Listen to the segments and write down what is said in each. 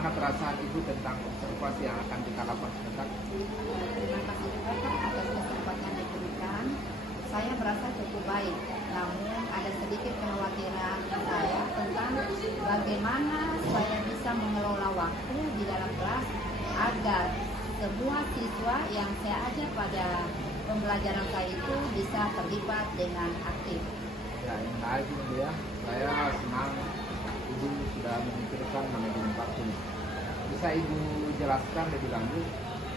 bagaimana perasaan Ibu tentang observasi yang akan kita lakukan sebentar? Terima kasih juga Pak atas kesempatan yang diberikan. Saya merasa cukup baik, namun ada sedikit kekhawatiran saya tentang bagaimana saya bisa mengelola waktu di dalam kelas agar semua siswa yang saya ajar pada pembelajaran saya itu bisa terlibat dengan aktif. Ya, yang menarik ini Bu ya. Saya senang Ibu sudah memikirkan manajemen waktu. Bisa Ibu jelaskan lebih lanjut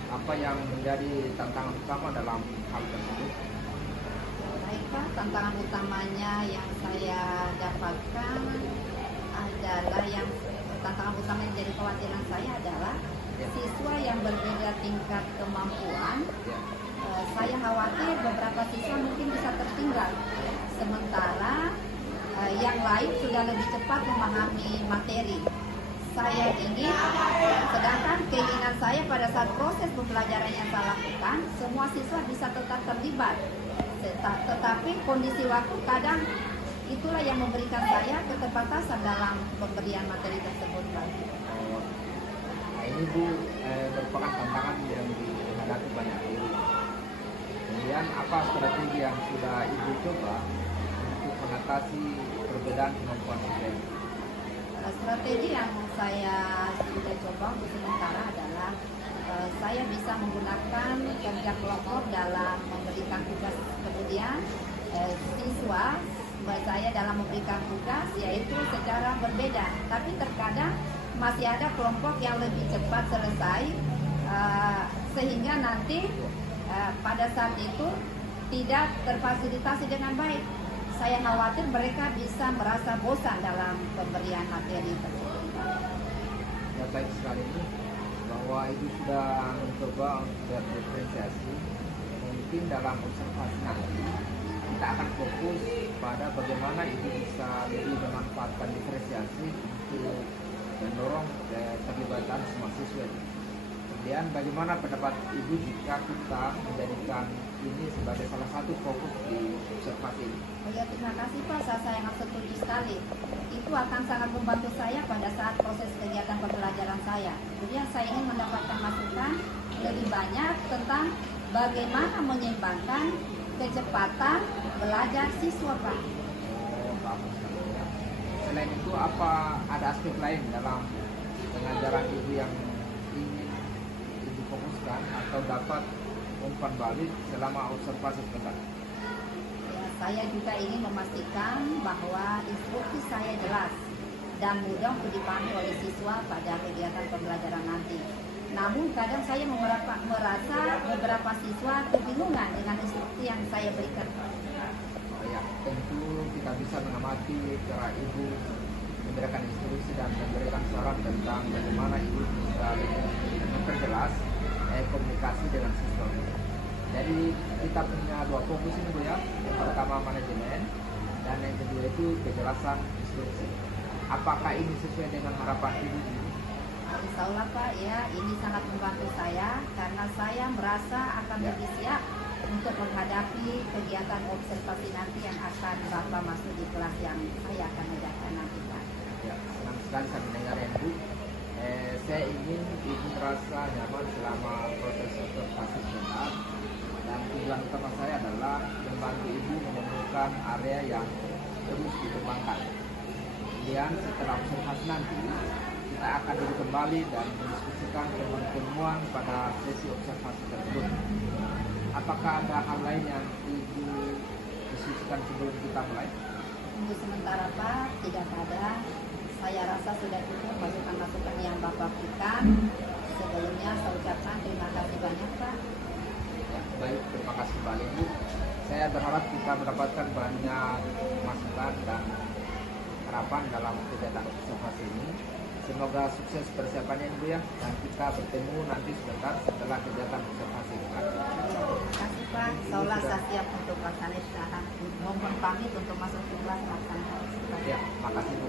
apa yang menjadi tantangan utama dalam hal tersebut? Baik Pak, tantangan utamanya yang saya dapatkan adalah tantangan utama yang jadi kekhawatiran saya adalah siswa yang berbeda tingkat kemampuan. Saya khawatir beberapa siswa mungkin bisa tertinggal, sementara yang lain sudah lebih cepat memahami materi. Saya ingin, sedangkan keinginan saya pada saat proses pembelajaran yang saya lakukan, semua siswa bisa tetap terlibat. Tetapi kondisi waktu kadang itulah yang memberikan saya keterbatasan dalam pemberian materi tersebut. Nah ini Bu merupakan tantangan yang dihadapi banyak guru. Kemudian apa strategi yang sudah Ibu coba untuk mengatasi perbedaan kemampuan siswa? Strategi yang saya sudah coba untuk sementara adalah saya bisa menggunakan kerja kelompok dalam memberikan tugas, kemudian siswa saya dalam memberikan tugas yaitu secara berbeda, tapi terkadang masih ada kelompok yang lebih cepat selesai sehingga nanti pada saat itu tidak terfasilitasi dengan baik. Saya khawatir mereka bisa merasa bosan dalam pemberian materi tersebut. Ya baik sekali ini bahwa Ibu sudah mencoba untuk berdiferensiasi. Mungkin dalam observasi nanti kita akan fokus pada bagaimana Ibu bisa lebih memanfaatkan diferensiasi untuk mendorong keterlibatan semua siswa. Kemudian bagaimana pendapat Ibu jika kita menjadikan ini sebagai salah satu fokus di observasi ini? Oh ya, terima kasih Pak, saya sangat setuju sekali. Itu akan sangat membantu saya pada saat proses kegiatan pembelajaran saya. Kemudian saya ingin mendapatkan masukan lebih banyak tentang bagaimana menyeimbangkan kecepatan belajar siswa Pak. Oh, bagus. Selain itu apa ada aspek lain dalam pengajaran Ibu yang ingin Ibu fokuskan atau dapat umpan balik selama observasi sebentar? Ya, saya juga ingin memastikan bahwa instruksi saya jelas dan mudah untuk dipahami oleh siswa pada kegiatan pembelajaran nanti. Namun kadang saya merasa beberapa siswa kebingungan dengan instruksi yang saya berikan. Ya, tentu kita bisa mengamati cara Ibu memberikan instruksi dan memberikan saran tentang bagaimana Ibu bisa memperjelas komunikasi dengan siswa. Jadi kita punya dua fokus ini Bu ya. Yang pertama manajemen dan yang kedua itu kejelasan instruksi. Apakah ini sesuai dengan harapan Ibu? Insya Allah Pak, ya ini sangat membantu saya karena saya merasa akan lebih siap untuk menghadapi kegiatan observasi nanti yang akan Bapak masuk di kelas yang saya akan ajarkan nanti Pak. Ya, senang sekali saya mendengar ya Bu. Saya ingin Ibu merasa nyaman selama proses observasi sebentar. Dan tujuan utama saya adalah membantu Ibu menemukan area yang terus dikembangkan. Kemudian setelah observasi nanti, kita akan duduk kembali dan mendiskusikan temuan-temuan pada sesi observasi tersebut. Apakah ada hal lain yang Ibu diskusikan sebelum kita mulai? Untuk sementara Pak, tidak ada. Saya rasa sudah cukup masukan-masukan yang Bapak berikan. Sebelumnya saya ucapkan terima kasih banyak Pak. Baik, terima kasih kembali Bu. Saya berharap kita mendapatkan banyak masukan dan harapan dalam kegiatan observasi ini. Semoga sukses persiapannya Bu ya. Dan kita bertemu nanti sebentar setelah kegiatan observasi. Terima kasih Pak. Seolah saya siap untuk melaksanakan. Mohon pamit untuk masuk ke kelas melaksanakan. Ya, makasih Bu.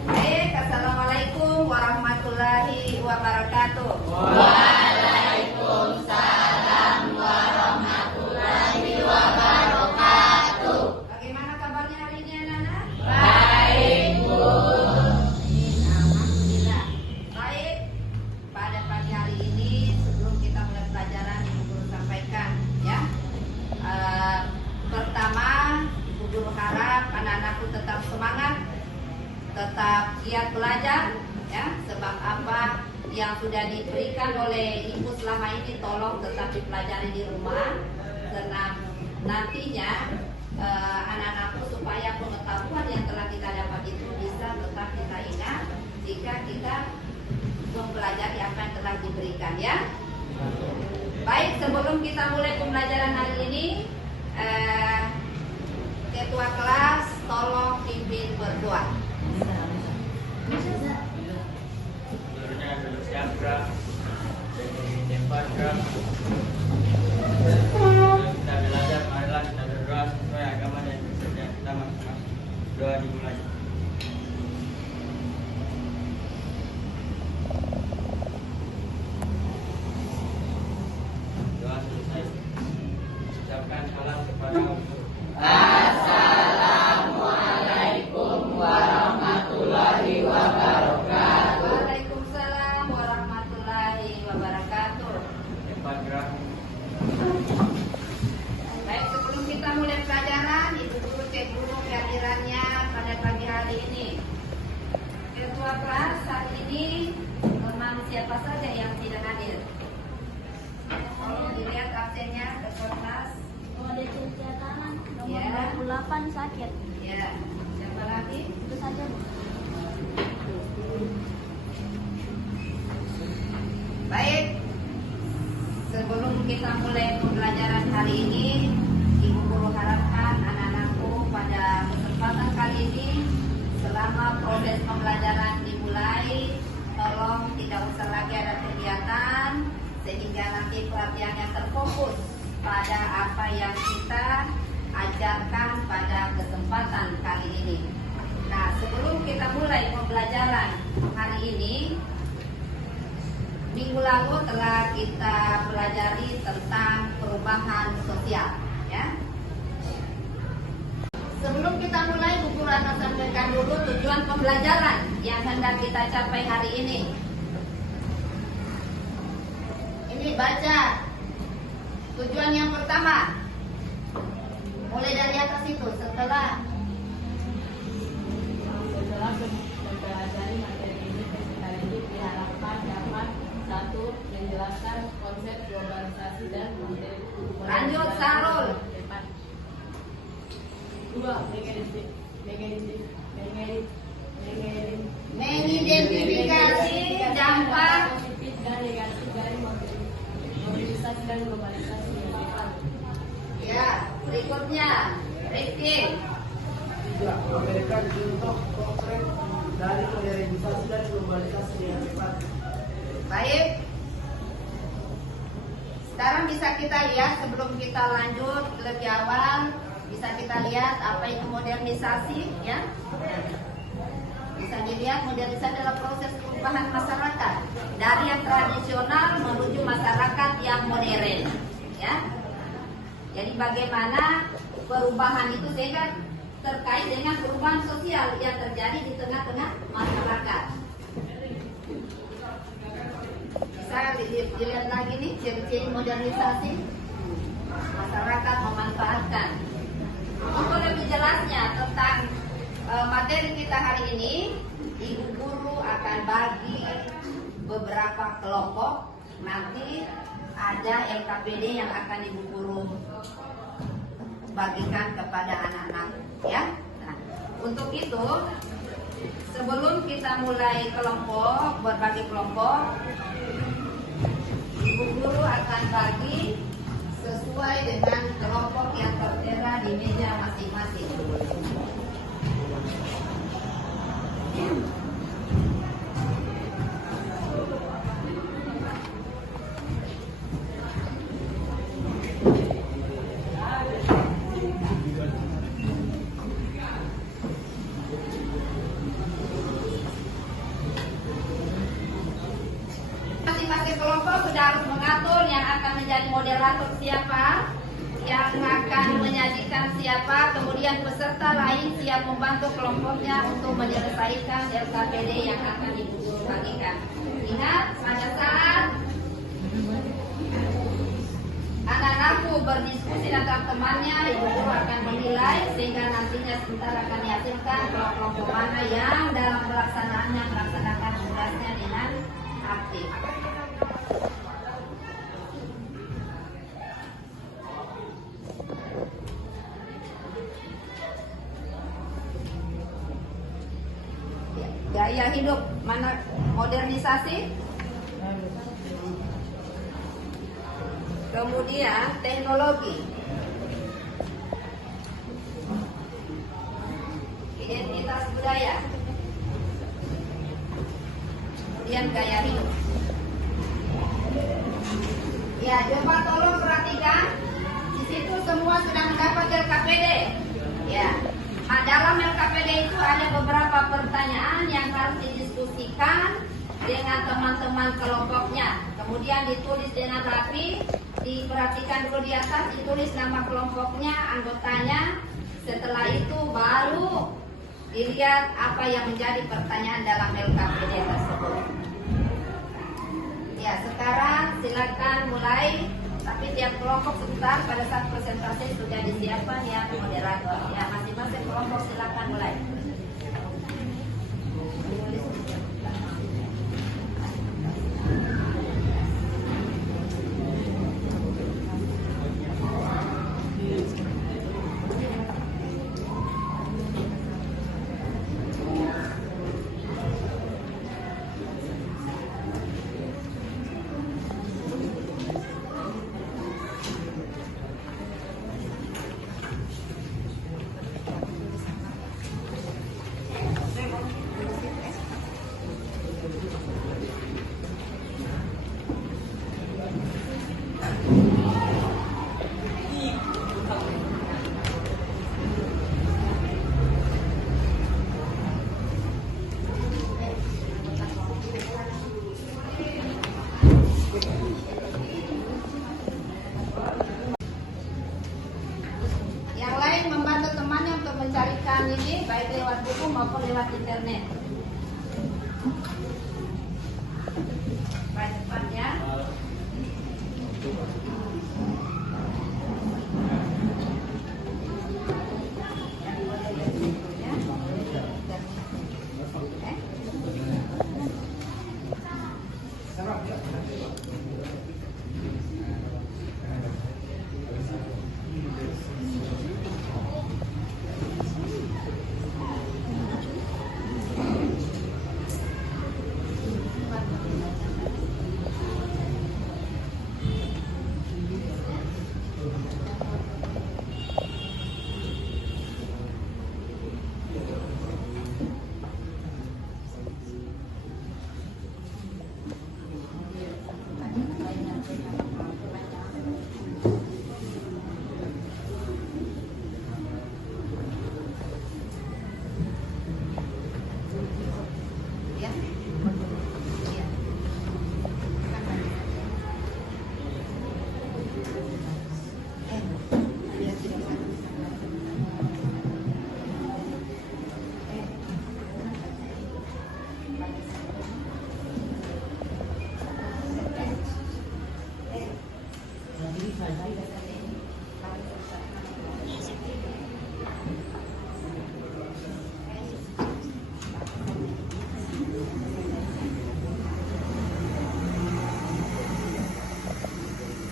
Baik, assalamualaikum warahmatullahi wabarakatuh. Waalaikumsalam warahmatullahi wabarakatuh. Bagaimana kabarnya hari ini anak-anak? Baik Bu. Alhamdulillah. Baik. tetap giat belajar ya, sebab apa yang sudah diberikan oleh ibu selama ini tolong tetap dipelajari di rumah, karena nantinya anak-anakku supaya pengetahuan yang telah kita dapat itu bisa tetap kita ingat jika kita mempelajari apa yang telah diberikan ya. Baik, sebelum kita mulai pembelajaran hari ini, ketua kelas tolong pimpin berdoa. Seluruhnya duduk siap gerak dari tempat gerak. Kita belajar, marilah kita berdoa sesuai agama dan kepercayaan kita masing-masing. Doa dimulai. Doa selesai. Ucapkan salam kepada Allah. Assalamualaikum warahmatullahi wabarakatuh. Waalaikumsalam warahmatullahi wabarakatuh. Tempat gerak. Baik, sebelum kita mulai pelajaran, Ibu Guru cek dulu kehadirannya pada pagi hari ini. Ketua kelas hari ini memang siapa saja yang tidak hadir? Tolong dilihat absennya ketua kelas. Ada cuci tangan Ya. nomor 28 sakit. Ya, siapa lagi? Itu saja, Bu. Baik, sebelum kita mulai pembelajaran hari ini, Ibu Guru harapkan anak-anakku pada kesempatan kali ini, selama proses pembelajaran dimulai, tolong tidak usah lagi ada kegiatan, sehingga nanti pelatihannya terfokus pada apa yang kita ajarkan pada kesempatan kali ini. Nah, sebelum kita mulai pembelajaran hari ini, minggu lalu telah kita pelajari tentang perubahan sosial, ya. Sebelum kita mulai, Bu Guru akan sampaikan dulu tujuan pembelajaran yang hendak kita capai hari ini. Ini baca tujuan yang pertama, mulai dari atas itu. Setelah mempelajari materi ini, festival ini diharapkan dapat satu, menjelaskan konsep globalisasi dan materi lanjut Sarul. Dua, Mengidentifikasi dampak positif dan negatif dari mobilisasi dan globalisasi yang tepat. ya. Berikutnya, Rizky. Tiga, Amerika dibentuk konkret dari modernisasi dan globalisasi yang cepat. Baik. Sekarang bisa kita lihat sebelum kita lanjut lebih awal, bisa kita lihat apa itu modernisasi, ya. Bisa dilihat modernisasi adalah proses perubahan masyarakat dari yang tradisional menuju masyarakat yang modern, ya. Jadi bagaimana perubahan itu sehingga terkait dengan perubahan sosial yang terjadi di tengah-tengah masyarakat. Bisa dilihat lagi nih ciri-ciri modernisasi. Masyarakat memanfaatkan. Untuk lebih jelasnya tentang materi kita hari ini, Ibu Guru akan bagi beberapa kelompok. Nanti ada LKPD yang akan Ibu Guru bagikan kepada anak-anak, ya. Nah, untuk itu sebelum kita mulai kelompok, berbagi kelompok, Ibu Guru akan bagi sesuai dengan kelompok yang tertera di meja masing-masing. Masing-masing kelompok sudah harus mengatur yang akan menjadi moderator siapa, yang akan menyajikan siapa, kemudian peserta lain siap membantu kelompoknya untuk menyelesaikan LKPD yang akan Ibu Guru bagikan. Ingat, pada saat anak-anakku berdiskusi dengan temannya, Ibu Guru akan menilai sehingga nantinya sebentar akan dihasilkan kelompok mana yang dalam Gaya hidup mana modernisasi. Kemudian teknologi. Identitas budaya. Kemudian gaya hidup. Ya, coba tolong perhatikan. Di situ semua sudah mendapat LKPD. Ya. Nah, dalam LKPD itu ada beberapa pertanyaan yang harus didiskusikan dengan teman-teman kelompoknya. Kemudian ditulis dengan rapi, diperhatikan dulu di atas, ditulis nama kelompoknya, anggotanya. Setelah itu baru dilihat apa yang menjadi pertanyaan dalam LKPD tersebut. Ya, sekarang silakan mulai. Tapi tiap kelompok sebentar pada saat presentasi sudah disiapkan ya moderator. Ya, masing-masing kelompok silakan mulai. Yang lain membantu temannya untuk mencarikan ini baik lewat buku maupun lewat internet. Baik, cepat ya.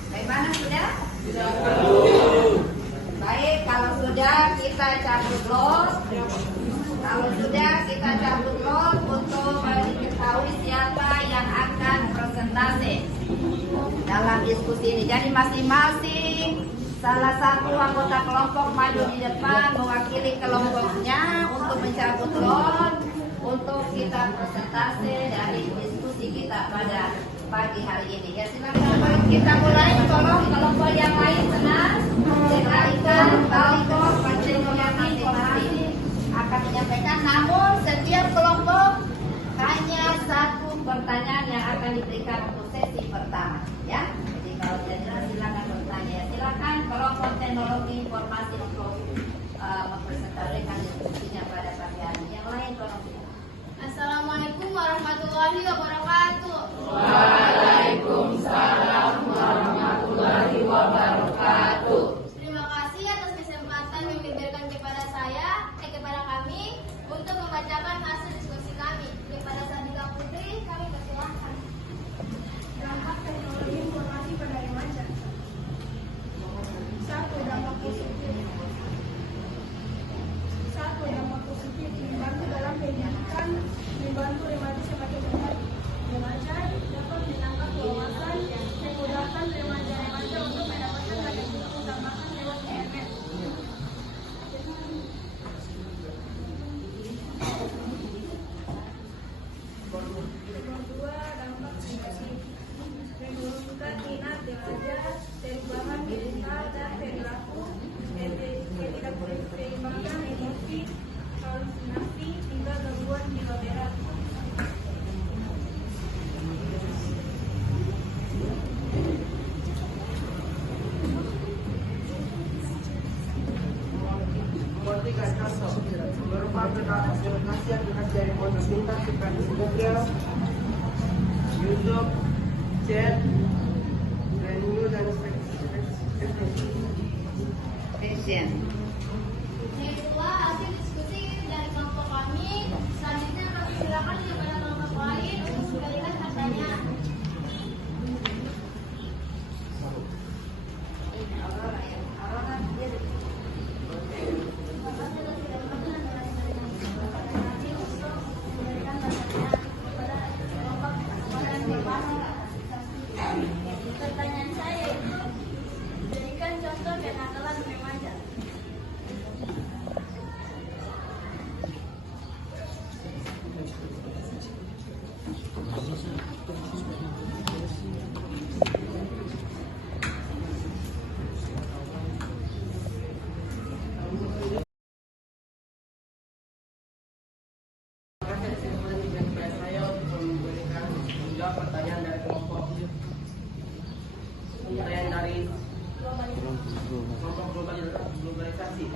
Bagaimana sudah? Baik, kalau sudah kita cabut los. Kalau sudah kita cabut los untuk diketahui siapa yang akan presentasi dalam diskusi ini. Jadi masing-masing salah satu anggota kelompok maju di depan mewakili kelompoknya untuk mencabut los untuk kita presentasi dari diskusi kita pada pagi hari ini. Ya, silakan kita mulai. Tolong kelompok yang lain tenang, dikalikan kelompok masing-masing akan menyampaikan. Namun setiap kelompok hanya satu pertanyaan yang akan diberikan untuk sesi pertama. Ya, jadi kalau tidak jelas silakan bertanya. Silakan kelompok teknologi informasi untuk mempresentasikan diskusinya pada pagi hari. Yang lain tolong. Assalamualaikum warahmatullahi wabarakatuh. Waalaikumsalam warahmatullahi wabarakatuh. Terima kasih atas kesempatan yang diberikan kepada kepada kami untuk membacakan hasil diskusi kami. Kepada Sadika Putri, kami persilahkan. Dampak teknologi informasi pada remaja. 1. Dampak positif. 1. Dampak positif membantu dalam pendidikan membantu remaja semakin dekat. Remaja dapat menangkap wawasan dan memudahkan remaja-remaja untuk mendapatkan kategori tambahan lewat internet. Nomor 2, dampak negatif. Menurunkan minat remaja, perubahan mental dan perilaku, ketidakseimbangan emosi, halusinasi, hingga gangguan jiwa berat. Nomor 3, contoh berupa aplikasi dari ponsel pintar seperti Google, YouTube, chat, radio, dan Action. Yang kedua, hasil diskusi dari kelompok kami. Selanjutnya kami silakan kepada kelompok lain untuk memberikan katanya. Pertanyaan saya, berikan contoh kenakalan remaja. saya untuk memberikan menjawab pertanyaan dari kelompok globalisasi.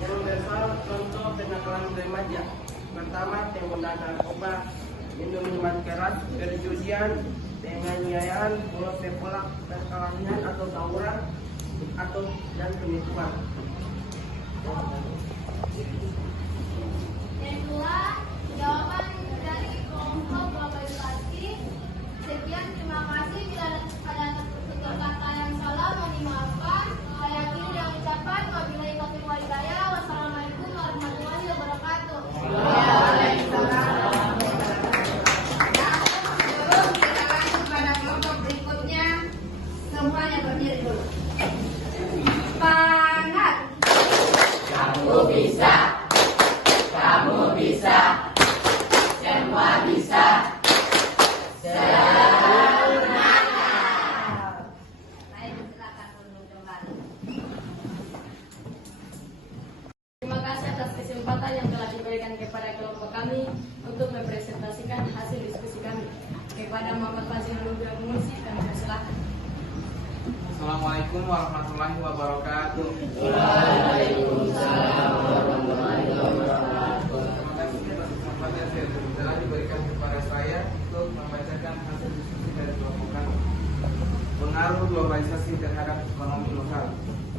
Yang universal contoh kenakalan remaja. Pertama, penggunaan narkoba, minum minuman keras, perjudian, penganiayaan, bolos sekolah, perkelahian atau tawuran, dan penipuan. Yang kedua, jawaban dari kelompok globalisasi. Sekian, terima kasih. Bila ada tutur kata yang salah, mohon dimaafkan. Saya akhiri dengan ucapan wabillahi taufiq wal hidayah. Wassalamualaikum warahmatullahi wabarakatuh. Sebelum kita lanjut pada kelompok berikutnya, semuanya berdiri dulu. Semangat. Kamu bisa, semua bisa. Baik, silakan dulu kembali. Terima kasih atas kesempatan yang telah diberikan kepada kelompok kami untuk mempresentasikan hasil diskusi kami. Kepada Muhammad Fazil Anugrah Mursi, kami persilahkan. Assalamualaikum warahmatullahi wabarakatuh. Waalaikumsalam warahmatullahi wabarakatuh. Terima kasih atas kesempatan yang telah diberikan kepada saya untuk membacakan hasil diskusi dari kelompok kami. Pengaruh globalisasi terhadap ekonomi lokal.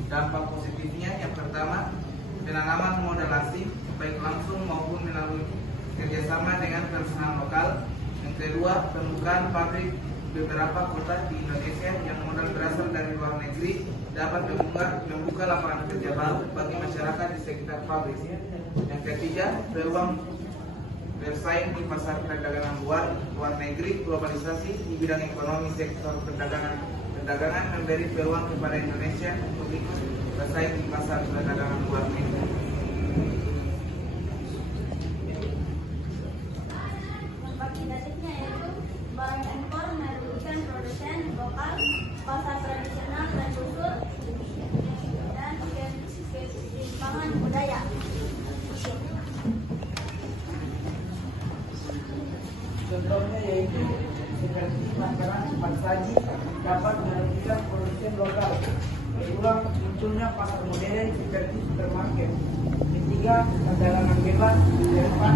Dampak positifnya yang pertama, penanaman modal asing baik langsung maupun melalui kerjasama dengan perusahaan lokal. Yang kedua, pembukaan pabrik beberapa kota di Indonesia yang modal berasal dari luar negeri dapat membuka lapangan kerja baru bagi masyarakat di sekitar pabrik. Yang ketiga, peluang bersaing di pasar perdagangan luar negeri. Globalisasi di bidang ekonomi sektor perdagangan memberi peluang kepada Indonesia untuk ikut bersaing di pasar perdagangan luar negeri. Dampak negatifnya yaitu barang impor merugikan produsen lokal, pasar tradisional tergusur, dan ketimpangan budaya. Contohnya yaitu seperti makanan cepat saji dapat merugikan produsen lokal. Kedua, munculnya pasar modern seperti supermarket. Ketiga, perdagangan bebas. Keempat,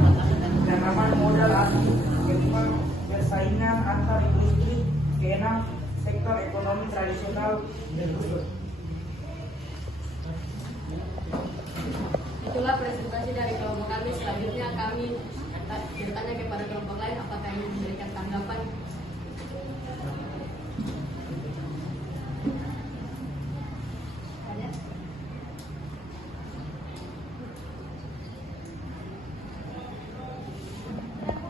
penanaman modal asing. Kelima, persaingan antar industri. Keenam, sektor ekonomi tradisional bergusur. Itulah presentasi dari kelompok kami. Selanjutnya kami bertanya kepada kelompok lain apakah ingin memberikan tanggapan. Dampak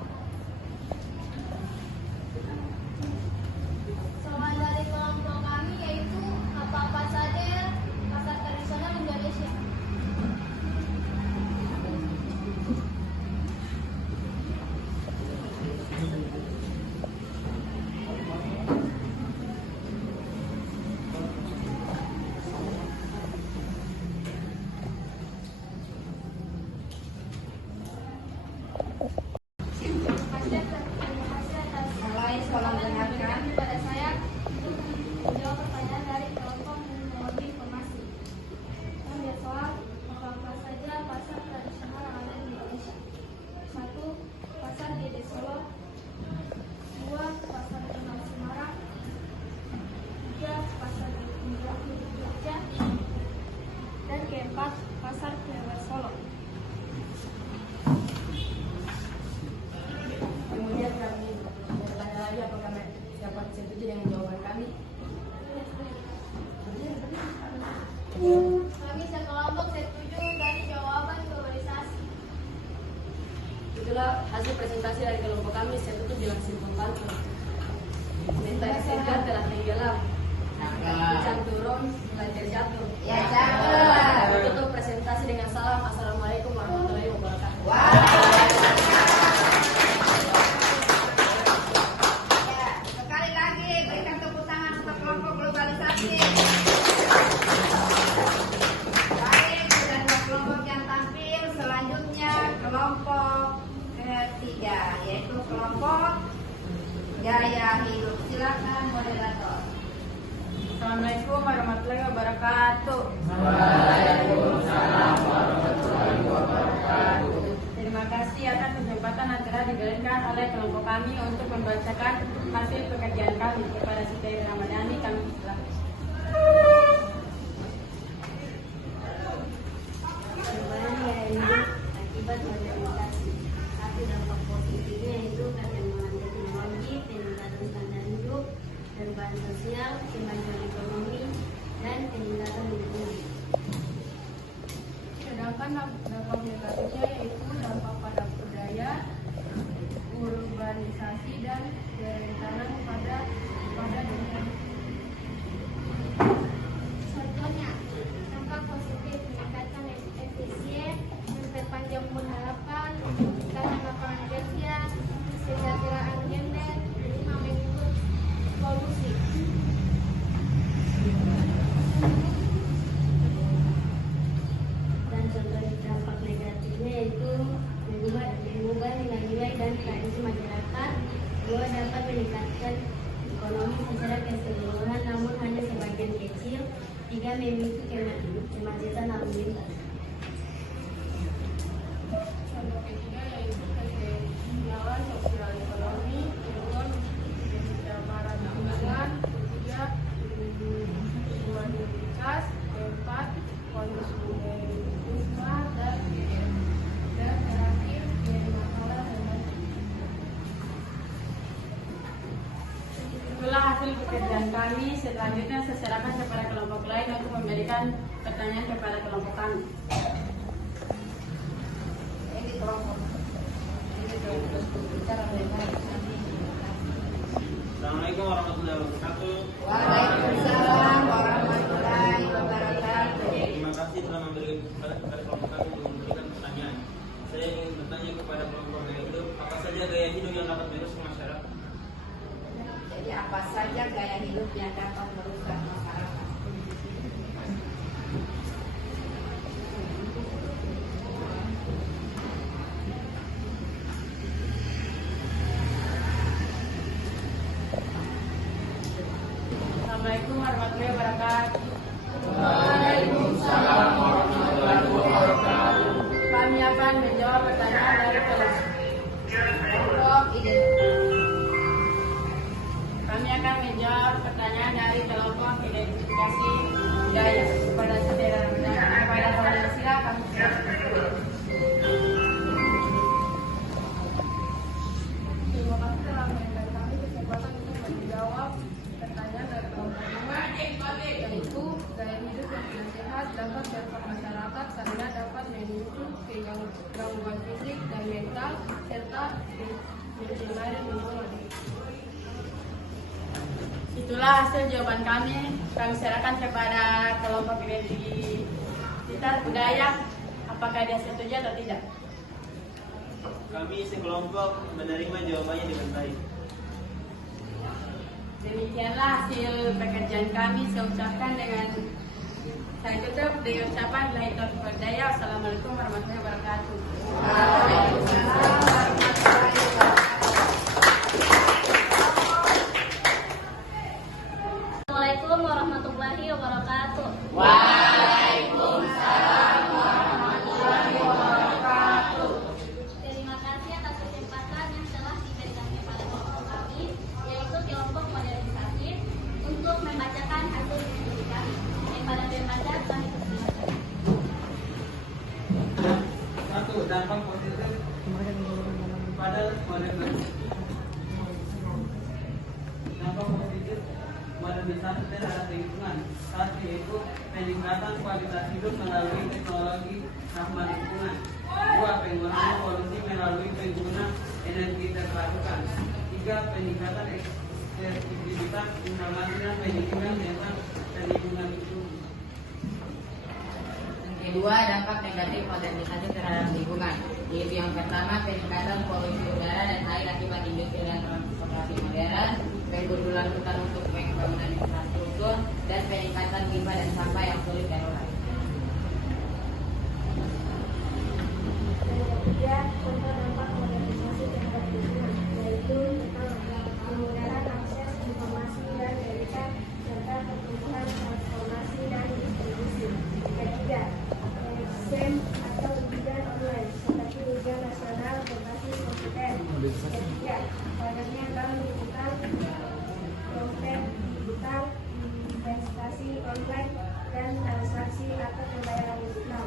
hasil presentasi dari kelompok kami saya tutup dengan simpul pantun. Mentari segar telah tenggelam, hujan turun, belajar jatuh. Ya, cakep. Tutup presentasi dengan salam. Assalamualaikum warahmatullahi wabarakatuh. Ya, sekali lagi berikan tepuk tangan untuk kelompok globalisasi. Baik, sudah dua kelompok yang tampil. Selanjutnya kelompok ketiga, yaitu kelompok gaya hidup. Silakan moderator. Assalamualaikum warahmatullahi wabarakatuh. Waalaikumsalam warahmatullahi wabarakatuh. Terima kasih atas kesempatan yang telah diberikan oleh kelompok kami untuk membacakan hasil pekerjaan kami. Kepada Siti Ramadhani kami silakan. Perubahan gaya hidup akibat modernisasi. Satu dampak positifnya yaitu perkembangan teknologi, peningkatan standar hidup, perubahan sosial, kemajuan ekonomi, dan peningkatan lingkungan. Sedangkan dampak negatifnya yaitu dampak pada budaya, urbanisasi, dan kerentanan pada dunia. Contohnya, dampak positif meningkatkan efisien, memperpanjang umur harapan, meningkatkan lapangan kerja, kesejahteraan gender, 5 menimbulkan polusi. Dan contoh dampak negatifnya yaitu mengubah nilai-nilai dan tradisi masyarakat. Dua, dapat meningkatkan ekonomi secara keseluruhan namun hanya sebagian kecil. Tiga, memicu kemacetan lalu lintas. Contoh ketiga yaitu kesenjangan sosial ekonomi, kedua kesetaraan lingkungan, ketiga humanitas, keempat konsumerisme, dan terakhir masalah dan itulah hasil pekerjaan kami. Selanjutnya saya serahkan kepada kelompok lain untuk memberikan pertanyaan kepada kelompok kami. Ini kelompok. Ini kelompok bicara baik-baik. Assalamualaikum warahmatullahi wabarakatuh. Waalaikumsalam warahmatullahi wabarakatuh. Terima kasih telah memberikan kesempatan kepada kelompok kami untuk memberikan pertanyaan. Saya ingin bertanya kepada kelompok gaya hidup, apa saja gaya hidup yang dapat merusak masyarakat? Jadi apa saja gaya hidup yang dapat merusak masyarakat? Assalamualaikum warahmatullahi wabarakatuh. Waalaikumsalam warahmatullahi wabarakatuh. Kami akan menjawab pertanyaan dari Kelompok ini. Kami akan menjawab pertanyaan dari kelompok identifikasi budaya. Kepada saudara kepada saudara silakan. Terima kasih telah memberikan kami kesempatan untuk menjawab pertanyaan dari kelompok ini, yaitu gaya hidup yang tidak sehat dapat merusak masyarakat karena dapat memicu gangguan fisik dan mental serta mencemari lingkungan. Itulah hasil jawaban kami. Kami serahkan kepada kelompok identitas budaya. Apakah dia setuju atau tidak? Kami sekelompok menerima jawabannya dengan baik. Demikianlah hasil pekerjaan kami. Saya ucapkan dengan saya tutup dengan ucapan la ilaha illallah. Wassalamualaikum warahmatullahi wabarakatuh. Waalaikumsalam warahmatullahi wabarakatuh. Assalamualaikum warahmatullahi wabarakatuh. Waalaikumsalam warahmatullahi wabarakatuh. Terima kasih atas kesempatan yang telah diberikan kepada kelompok kami, yaitu kelompok modernisasi, untuk membacakan hasil diskusi kami. Kepada pembaca kami persilakan. Satu, dampak positif pada modernisasi. Dampak positif modernisasi terhadap lingkungan. Satu, yaitu peningkatan kualitas hidup melalui teknologi ramah lingkungan. 2. Pengurangan polusi melalui pengguna energi terbarukan. 3. Peningkatan efektivitas informasi dan pendidikan tentang perlindungan lingkungan. Kedua, dampak negatif modernisasi terhadap lingkungan, yaitu yang pertama peningkatan polusi udara dan air akibat industri dan transportasi modern, pengundulan hutan untuk pembangunan infrastruktur, dan peningkatan limbah dan sampah yang sulit terurai. Ketiga, contoh dampak modernisasi terhadap lingkungan, yaitu kemudahan akses informasi dan data serta pertumbuhan transformasi dan distribusi. Ketiga, STEM atau ujian online seperti ujian nasional berbasis komputer. Ketiga, banyaknya bank digital, dompet digital, investasi online, dan transaksi atau pembayaran digital.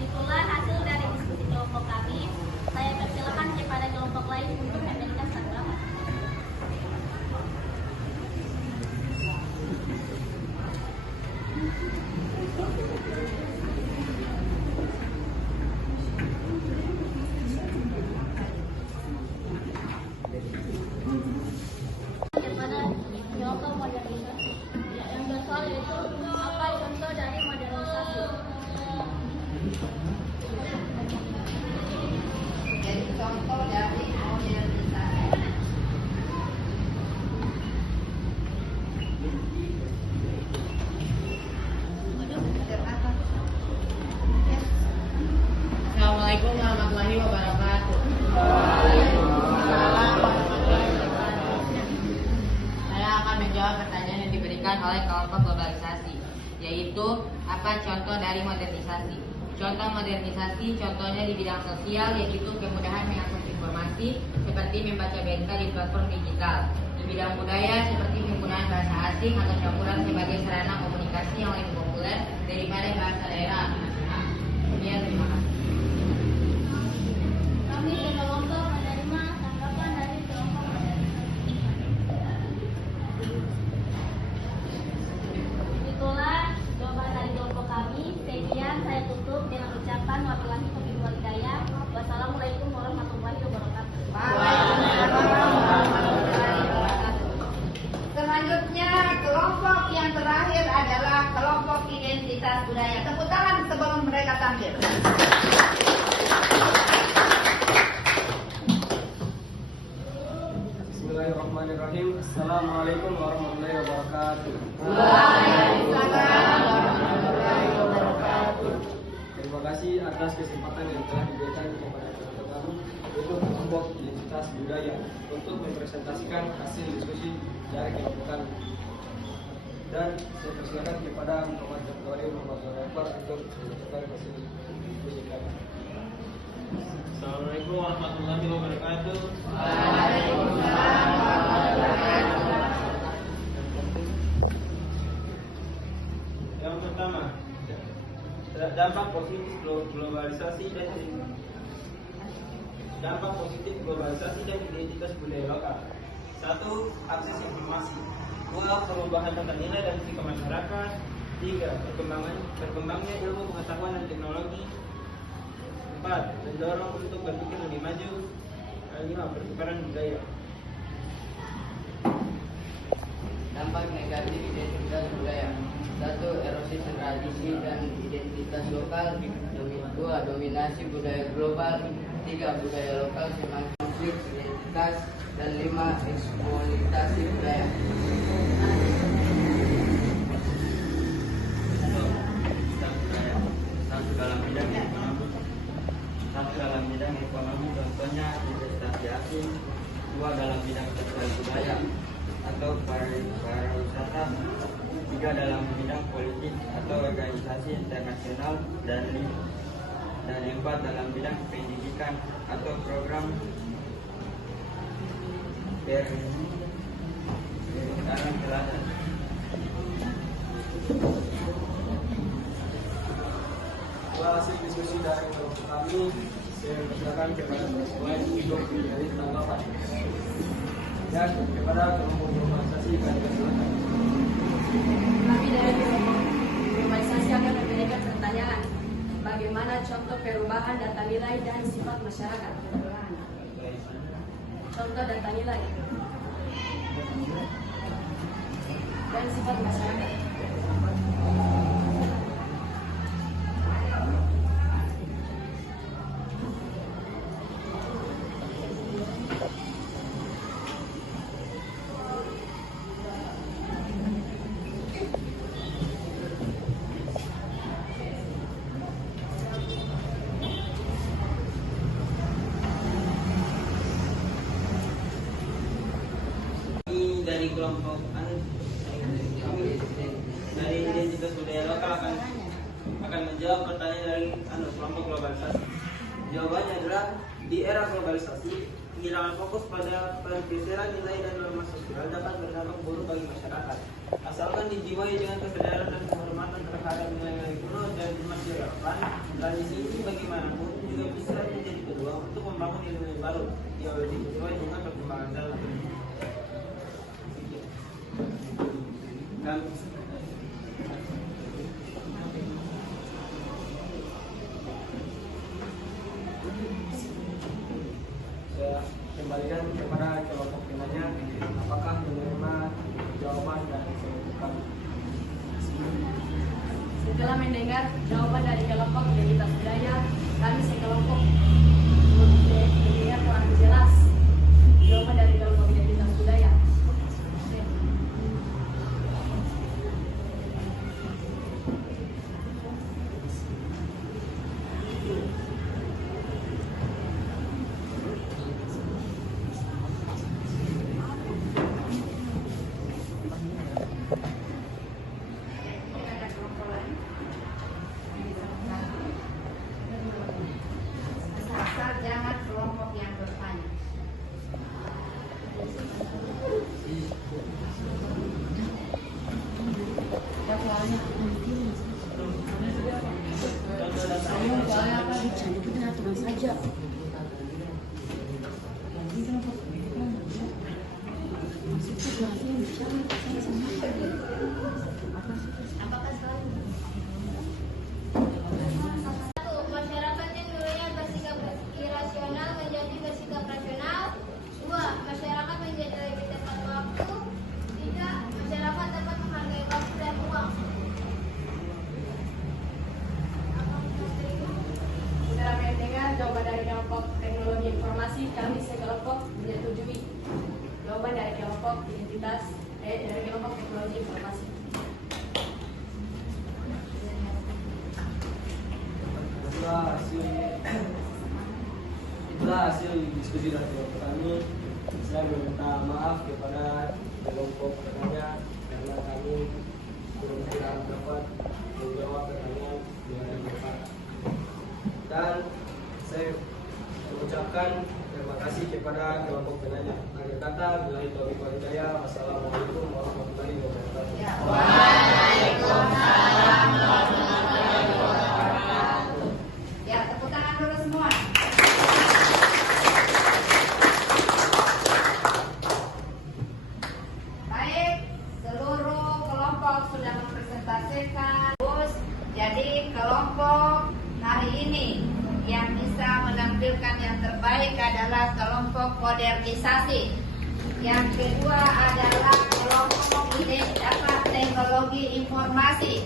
Itulah hasil dari diskusi kelompok kami. Saya persilakan kepada kelompok lain untuk memberikan tanggapan. Kepada kelompok modernisasi yang bersoal yaitu apa contoh dari modernisasi. Jadi contoh dari modernisasi. Assalamualaikum warahmatullahi wabarakatuh. Saya akan menjawab pertanyaan yang diberikan oleh kelompok globalisasi, yaitu apa contoh dari modernisasi. Contoh modernisasi contohnya di bidang sosial, yaitu kemudahan mengakses informasi seperti membaca berita di platform digital. Di bidang budaya seperti penggunaan bahasa asing atau campuran sebagai sarana komunikasi yang lebih populer daripada bahasa daerah. Sekian, terima kasih. Kami kelompok menerima tanggapan dari kelompok modernisasi. Itulah jawaban dari kelompok kami. Sekian saya tutup dengan ucapan wabillahi taufiq wal hidayah. Wassalamualaikum warahmatullahi wabarakatuh. Selanjutnya kelompok yang terakhir adalah kelompok identitas budaya. Tepuk tangan sebelum mereka tampil. Bismillahirrahmanirrahim. Assalamualaikum warahmatullahi wabarakatuh. Waalaikumsalam warahmatullahi wabarakatuh. Terima kasih atas kesempatan yang telah diberikan kepada kami untuk kelompok identitas budaya untuk mempresentasikan hasil diskusi dari kelompok kami. Dan saya persilakan kepada Muhammad Jaktori Muhammad Rekor untuk mempresentasikan hasil diskusi kami. Assalamualaikum warahmatullahi wabarakatuh. Yang pertama, dampak positif globalisasi dan identitas budaya lokal. 1. Akses informasi. 2. Perubahan tata nilai dan etika masyarakat. 3. Berkembangnya ilmu pengetahuan dan teknologi. 4. Mendorong untuk berpikir lebih maju. 5. Pertukaran budaya. Dampak negatif identitas budaya. 1. Erosi tradisi dan identitas lokal. 2. Dominasi budaya global. 3. Budaya lokal semakin konflik identitas. Dan 5. Eksploitasi budaya. Satu dalam bidang ekonomi, contohnya investasi asing. 2. Dalam bidang sosial budaya atau pariwisata. 3. Dalam bidang politik atau organisasi internasional. Dan 4. Dalam bidang pendidikan atau program pertukaran teladan. Setelah hasil diskusi dari kelompok kami, saya persilakan kepada semua untuk menjadi tanggapan. Dan kepada kelompok organisasi kami persilakan. Kami dari kelompok modernisasi akan memberikan pertanyaan. Bagaimana contoh perubahan data nilai dan sifat masyarakat? Contoh data nilai dan sifat masyarakat. Dari kelompok dari identitas budaya lokal akan menjawab pertanyaan dari kelompok globalisasi. Jawabannya adalah di era globalisasi, kehilangan fokus pada pergeseran nilai dan norma sosial dapat berdampak buruk bagi masyarakat. Asalkan dijiwai dengan kesadaran dan penghormatan terhadap nilai-nilai kuno dan masih relevan, tradisi ini bagaimanapun juga bisa menjadi peluang untuk membangun nilai baru yang lebih sesuai dengan perkembangan zaman. Saya kembalikan kepada kelompok penanya, apakah menerima jawaban dari kelompok? Setelah mendengar jawaban dari kelompok identitas budaya, kami sekelompok mendengar kurang jelas jawaban dari kelompok identitas budaya. Asal jangan kelompok yang bertanya. Masyarakat yang dulunya bersikap irasional menjadi bersikap rasional. 2. Masyarakat menjadi lebih tepat waktu. 3. Masyarakat dapat menghargai waktu dan uang. Setelah mendengar jawaban dari kelompok teknologi informasi, kami sekelompok menyetujui jawaban dari kelompok dari kelompok teknologi informasi. Itulah hasil diskusi dari kelompok kami. Saya meminta maaf kepada kelompok penanya karena kami belum dapat menjawab pertanyaan dengan tepat. Dan saya mengucapkan terima kasih kepada kelompok penanya. Akhir kata, bila itu Wassalamualaikum warahmatullahi wabarakatuh. Waalaikumsalam warahmatullahi wabarakatuh. Ya, tepuk tangan dulu semua. Baik, seluruh kelompok sudah mempresentasikan. Jadi kelompok hari ini yang bisa menampilkan yang terbaik adalah kelompok modernisasi. Yang kedua adalah kelompok teknologi informasi.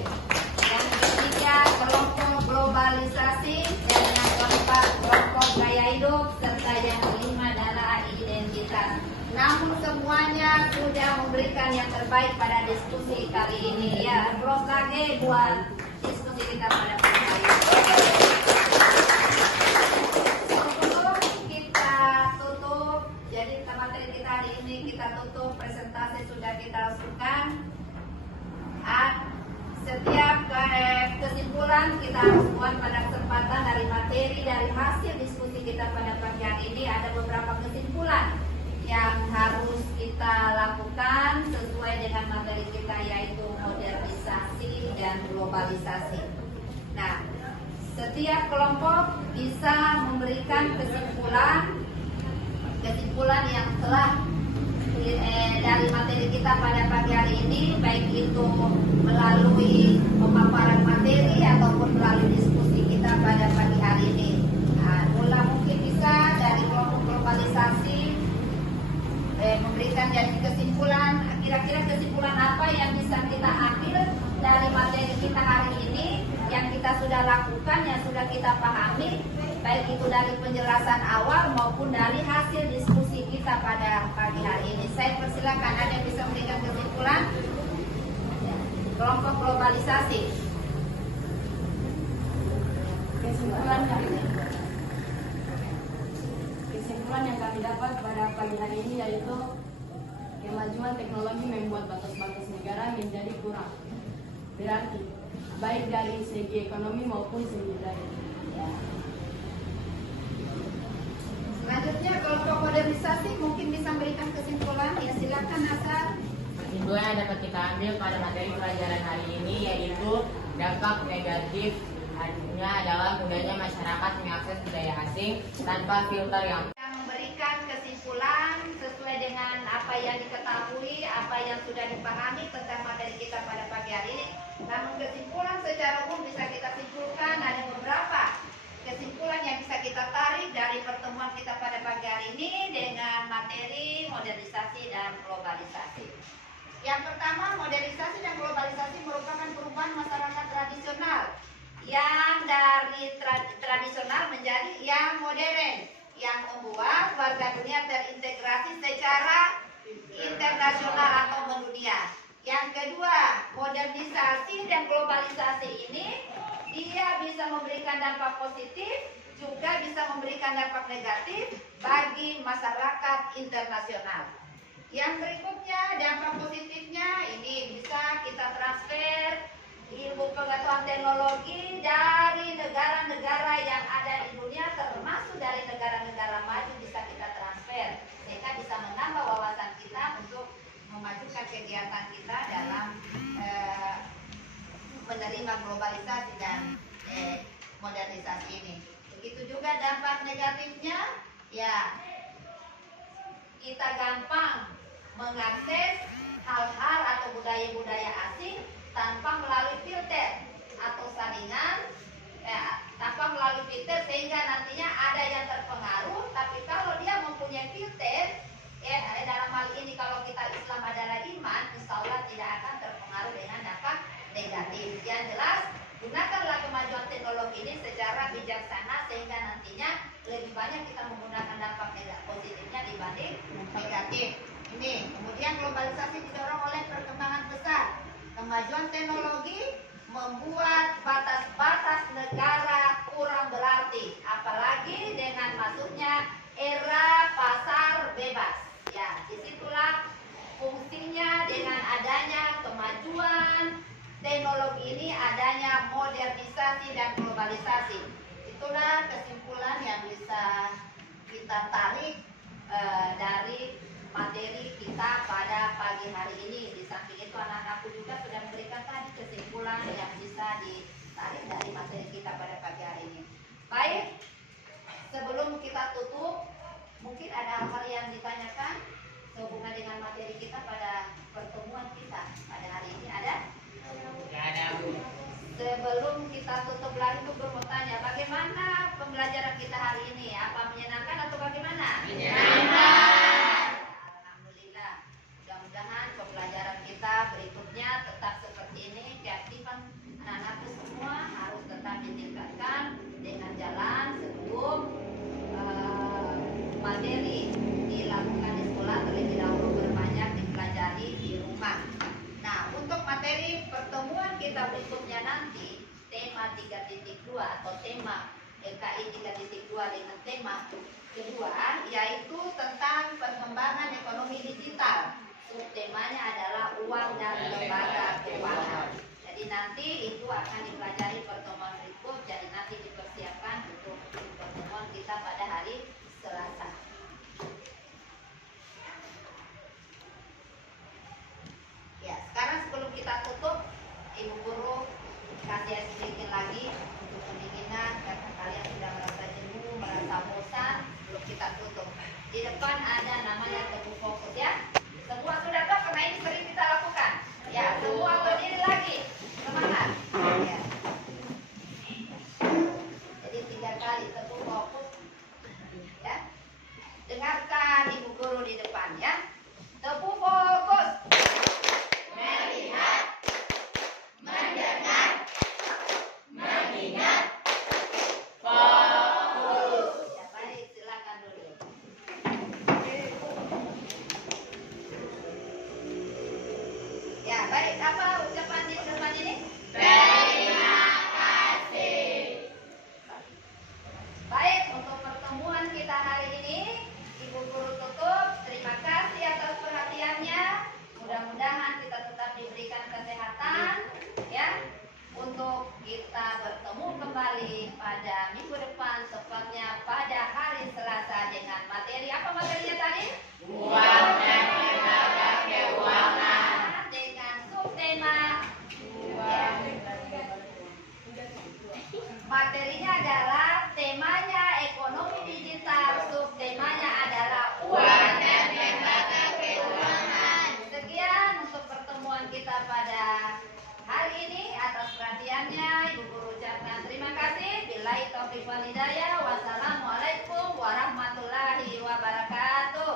Yang ketiga kelompok globalisasi, dan yang keempat kelompok gaya hidup, serta yang kelima adalah identitas. Namun semuanya sudah memberikan yang terbaik pada diskusi kali ini. Ya, applause lagi buat diskusi kita pada pagi hari ini. Sebelum kita tutup, jadi materi kita hari ini kita tutup, presentasi sudah kita lakukan. Setiap kesimpulan kita harus buat pada kesempatan dari materi, dari hasil diskusi kita pada pagi hari ini. Ada beberapa kesimpulan yang harus kita lakukan sesuai dengan materi kita, yaitu modernisasi dan globalisasi. Nah, setiap kelompok bisa memberikan kesimpulan yang telah dari materi kita pada pagi hari ini, baik itu melalui pemaparan materi ataupun melalui diskusi kita pada pagi hari ini. Nah, mula mungkin bisa dari kelompok globalisasi memberikan jadi kesimpulan, kira-kira kesimpulan apa yang bisa kita ambil dari materi kita hari ini yang kita sudah lakukan, yang sudah kita pahami, baik itu dari penjelasan awal maupun dari hasil diskusi kita pada pagi hari ini. Saya persilakan, ada yang bisa memberikan kesimpulan? Kelompok globalisasi. Kesimpulan yang kami dapat pada pagi hari ini yaitu kemajuan teknologi membuat batas-batas negara menjadi kurang. Berarti baik dari segi ekonomi maupun segi budaya. Ya. Selanjutnya kelompok modernisasi mungkin bisa memberikan kesimpulan. Ya, silakan Nasar. Kesimpulan yang dapat kita ambil pada materi pelajaran hari ini yaitu dampak negatifnya adalah mudahnya masyarakat mengakses budaya asing tanpa filter yang Memberikan kesimpulan sesuai dengan apa yang diketahui, apa yang sudah dipahami tentang materi kita pada pagi hari ini. Namun kesimpulan secara umum bisa kita simpulkan ada beberapa kesimpulan yang bisa kita tarik dari pertemuan kita pada pagi hari ini dengan materi modernisasi dan globalisasi. Yang pertama, modernisasi dan globalisasi merupakan perubahan masyarakat tradisional yang dari tradisional menjadi yang modern, yang membuat warga dunia terintegrasi secara internasional atau mendunia. Yang kedua, modernisasi dan globalisasi ini dia bisa memberikan dampak positif, juga bisa memberikan dampak negatif bagi masyarakat internasional. Yang berikutnya, dampak positifnya ini bisa kita transfer ilmu pengetahuan teknologi dari negara-negara yang ada di dunia, termasuk dari negara-negara maju, bisa kita transfer sehingga bisa menambah wawasan kita untuk memajukan kegiatan kita dalam menerima globalisasi dan modernisasi ini. Begitu juga dampak negatifnya, ya kita gampang mengakses hal-hal atau budaya-budaya asing tanpa melalui filter atau saringan, tanpa melalui filter sehingga nantinya ada yang terpengaruh. Tapi kalau dia mempunyai filter, dalam hal ini kalau kita Islam adalah iman, insya Allah tidak akan terpengaruh dengan dampak negatif. Yang jelas, gunakanlah kemajuan teknologi ini secara bijaksana sehingga nantinya lebih banyak kita menggunakan dampak positifnya dibanding negatif. Ini kemudian globalisasi didorong oleh perkembangan besar. Kemajuan teknologi membuat batas-batas negara kurang berarti, apalagi dengan masuknya era pasar bebas. Ya, disitulah fungsinya dengan adanya kemajuan teknologi ini, adanya modernisasi dan globalisasi. Itulah kesimpulan yang bisa kita tarik dari materi kita pada pagi hari ini. Di samping itu anak-anakku juga sudah memberikan tadi kesimpulan yang bisa ditarik dari materi kita pada pagi hari ini. Baik, sebelum kita tutup, mungkin ada hal-hal yang ditanyakan sehubungan dengan materi kita pada pertemuan kita pada hari ini. Ada? tidak ada, Bu. Sebelum kita tutup lagi, Bu mau tanya, bagaimana pembelajaran kita hari ini? Apa menyenangkan atau bagaimana? Menyenangkan. Alhamdulillah. Mudah-mudahan pembelajaran kita berikutnya tetap seperti ini. Keaktifan anak-anakku semua harus tetap ditingkatkan dengan jalan sebelum materi dilakukan di sekolah, terlebih dahulu berbanyak dipelajari di rumah. Nah, untuk materi pertemuan kita berikutnya nanti, tema 3.2 atau tema LKI 3.2 dengan tema kedua, yaitu tentang perkembangan ekonomi digital. Subtemanya adalah uang dan lembaga keuangan. Jadi nanti itu akan dipelajari pertemuan berikut, jadi nanti dipersiapkan untuk pertemuan kita pada hari Selasa. Ya, sekarang sebelum kita tutup, Ibu Guru kasih sedikit lagi untuk pendinginan karena kalian sudah merasa jenuh, merasa bosan. Belum kita tutup. Di depan ada namanya teguh fokus ya. hidayah. Wassalamualaikum warahmatullahi wabarakatuh.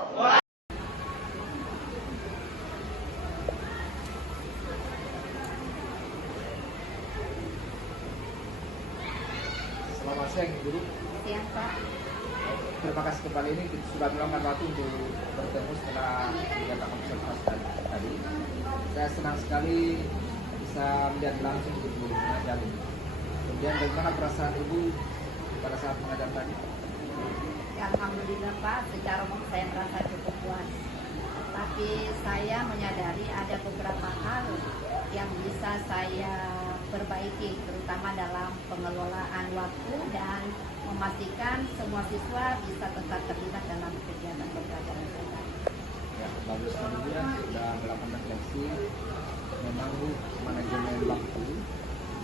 Selamat siang Guru. Siang Pak. Terima kasih kembali ini kita sudah meluangkan waktu untuk bertemu setelah kegiatan observasi tadi. Saya senang sekali bisa melihat langsung Ibu mengajar ini. Kemudian bagaimana perasaan Ibu pada saat mengajar tadi? Ya, alhamdulillah Pak, secara umum saya merasa cukup puas. Tapi saya menyadari ada beberapa hal yang bisa saya perbaiki, terutama dalam pengelolaan waktu dan memastikan semua siswa bisa tetap terlibat dalam kegiatan pembelajaran saya. Ya, bagus kemudian sudah melakukan refleksi. Memang Bu, manajemen waktu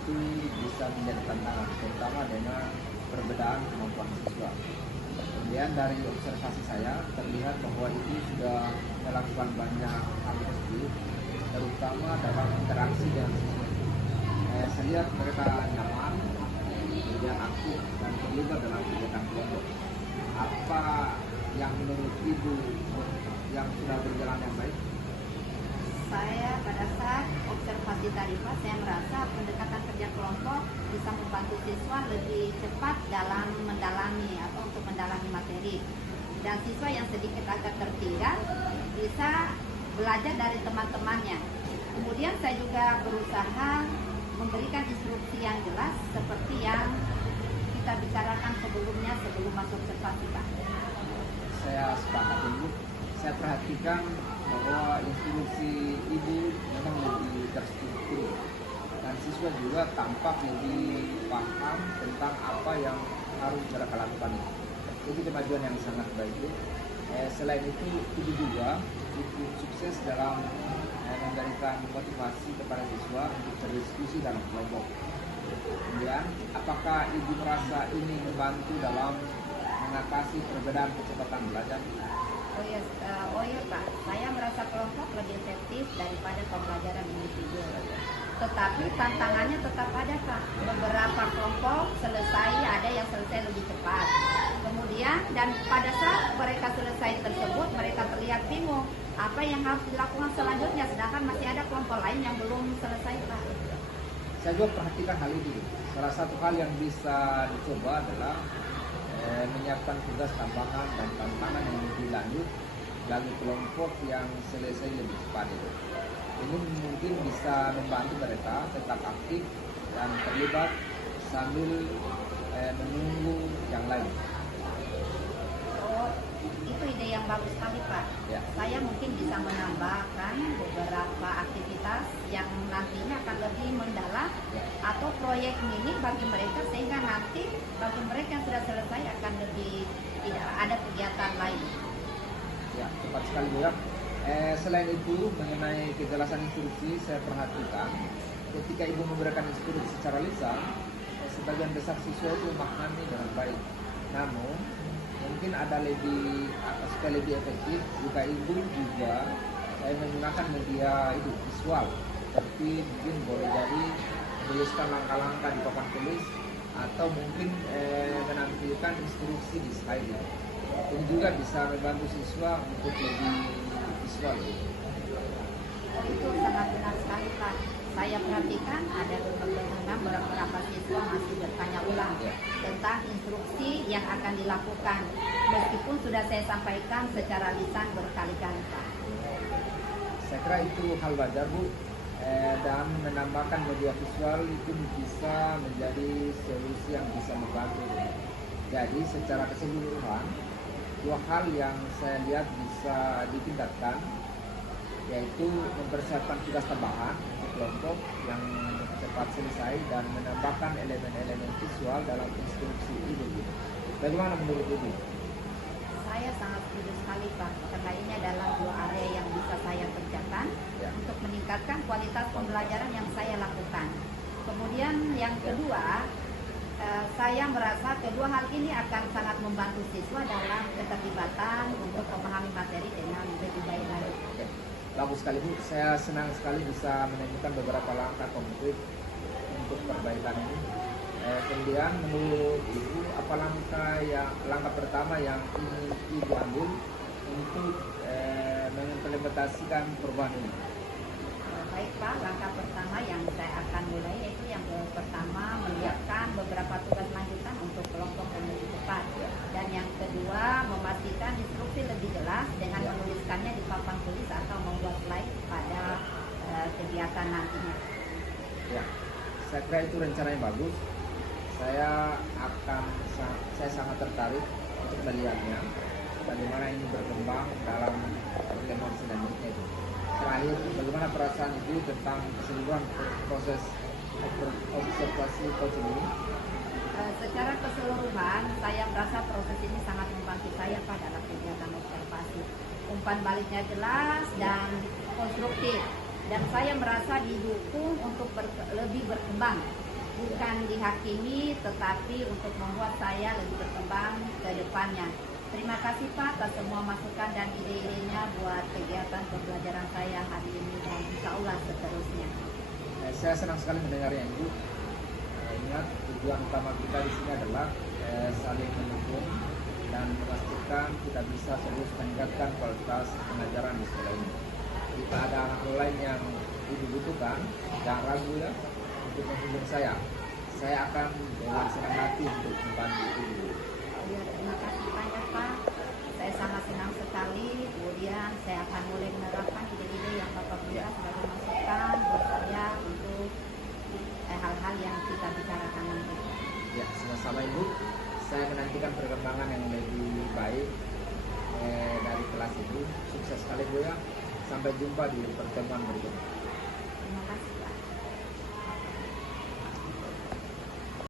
itu bisa menjadi tantangan, terutama dengan perbedaan kemampuan siswa. Kemudian dari observasi saya terlihat bahwa Ibu sudah melakukan banyak hal positif, terutama dalam interaksi dengan siswa. Saya lihat mereka nyaman, kemudian aktif dan terlibat dalam kegiatan kelompok. Apa yang menurut Ibu yang sudah berjalan yang baik? Saya pada saat observasi tadi Pak, saya merasa pendekatan kerja kelompok bisa membantu siswa lebih cepat dalam mendalami atau untuk mendalami materi. Dan siswa yang sedikit agak tertinggal bisa belajar dari teman-temannya. Kemudian saya juga berusaha memberikan instruksi yang jelas seperti yang kita bicarakan sebelumnya sebelum masuk observasi Pak. Saya sepakat Ibu. Saya perhatikan bahwa instruksi Ibu memang lebih terstruktur dan siswa juga tampak lebih paham tentang apa yang harus mereka lakukan. Itu kemajuan yang sangat baik. Selain itu Ibu juga ikut sukses dalam memberikan motivasi kepada siswa untuk berdiskusi dalam kelompok. Kemudian, apakah Ibu merasa ini membantu dalam mengatasi perbedaan kecepatan belajar? Oh iya Pak, saya merasa kelompok lebih efektif daripada pembelajaran individu. Tetapi tantangannya tetap ada Pak. Beberapa kelompok selesai, ada yang selesai lebih cepat. Kemudian dan pada saat mereka selesai tersebut, mereka terlihat bingung apa yang harus dilakukan selanjutnya, sedangkan masih ada kelompok lain yang belum selesai Pak. Saya juga perhatikan hal ini. Salah satu hal yang bisa dicoba adalah menyiapkan tugas tambahan dan tantangan yang lebih lanjut bagi kelompok yang selesai lebih cepat itu. Ini mungkin bisa membantu mereka tetap aktif dan terlibat sambil menunggu yang lain. Oh, itu ide yang bagus sekali Pak. Ya. Saya mungkin bisa menambahkan beberapa aktivitas yang nantinya akan lebih mendalam atau proyek mini bagi mereka sehingga nanti bagi mereka yang sudah selesai akan lebih tidak ada kegiatan lain. Ya, cepat sekali Bu ya. Selain itu mengenai kejelasan instruksi, saya perhatikan ketika Ibu memberikan instruksi secara lisan, sebagian besar siswa itu memahami dengan baik. Namun mungkin ada supaya lebih efektif jika Ibu juga menggunakan media itu visual, seperti mungkin boleh jadi menuliskan langkah-langkah di papan tulis atau mungkin menampilkan instruksi di slide. Ini juga bisa membantu siswa untuk lebih visual. Itu sangat benar sekali Pak. Saya perhatikan ada beberapa siswa masih bertanya ulang tentang instruksi yang akan dilakukan, meskipun sudah saya sampaikan secara lisan berkali-kali Pak. Saya kira itu hal wajar Bu, dan menambahkan media visual itu bisa menjadi solusi yang bisa membantu. Jadi secara keseluruhan dua hal yang saya lihat bisa ditingkatkan, yaitu mempersiapkan tugas tambahan untuk kelompok yang cepat selesai dan menambahkan elemen-elemen visual dalam instruksi Ibu. Bagaimana menurut Ibu? Saya sangat setuju sekali Pak, karena ini adalah dua area yang bisa saya kerjakan untuk meningkatkan kualitas pembelajaran yang saya lakukan. Kemudian yang kedua, saya merasa kedua hal ini akan sangat membantu siswa dalam keterlibatan untuk memahami materi dengan lebih baik lagi. Bagus sekali Bu, saya senang sekali bisa menemukan beberapa langkah konkret untuk perbaikan ini. Kemudian menurut Ibu apa langkah pertama yang ingin Ibu ambil untuk mengimplementasikan perubahan ini? Baik Pak, langkah pertama yang saya akan mulai yaitu yang pertama menyiapkan beberapa tugas lanjutan untuk kelompok yang lebih cepat. Dan yang kedua memastikan instruksi lebih jelas dengan menuliskannya di papan tulis atau membuat slide pada kegiatan nantinya. Ya, saya kira itu rencana yang bagus. Saya sangat tertarik untuk melihatnya bagaimana ini berkembang dalam pertemuan selanjutnya itu. Terakhir, bagaimana perasaan Ibu tentang keseluruhan proses observasi coaching ini? Secara keseluruhan, saya merasa proses ini sangat membantu saya pada dalam kegiatan observasi. Umpan baliknya jelas dan konstruktif, dan saya merasa didukung untuk lebih berkembang, bukan dihakimi, tetapi untuk membuat saya lebih berkembang ke depannya. Terima kasih Pak atas semua masukan dan ide-idenya buat kegiatan pembelajaran saya hari ini dan insya Allah seterusnya. Saya senang sekali mendengarnya Ibu. Ingat, tujuan utama kita di sini adalah saling mendukung dan memastikan kita bisa terus meningkatkan kualitas pengajaran di sekolah ini. Jika ada hal lain yang Ibu butuhkan, jangan ragu ya untuk menghubungi saya. Saya akan dengan senang hati untuk membantu Ibu. Ya, terima kasih banyak Pak. Saya sangat senang sekali. Kemudian saya akan mulai menerapkan ide-ide yang Bapak berikan sebagai masukan buat saya untuk hal-hal yang kita bicarakan nanti. Ya, sama-sama Ibu. Saya menantikan perkembangan yang lebih baik dari kelas Ibu. Sukses sekali Bu ya. Sampai jumpa di pertemuan berikutnya. Terima kasih Pak.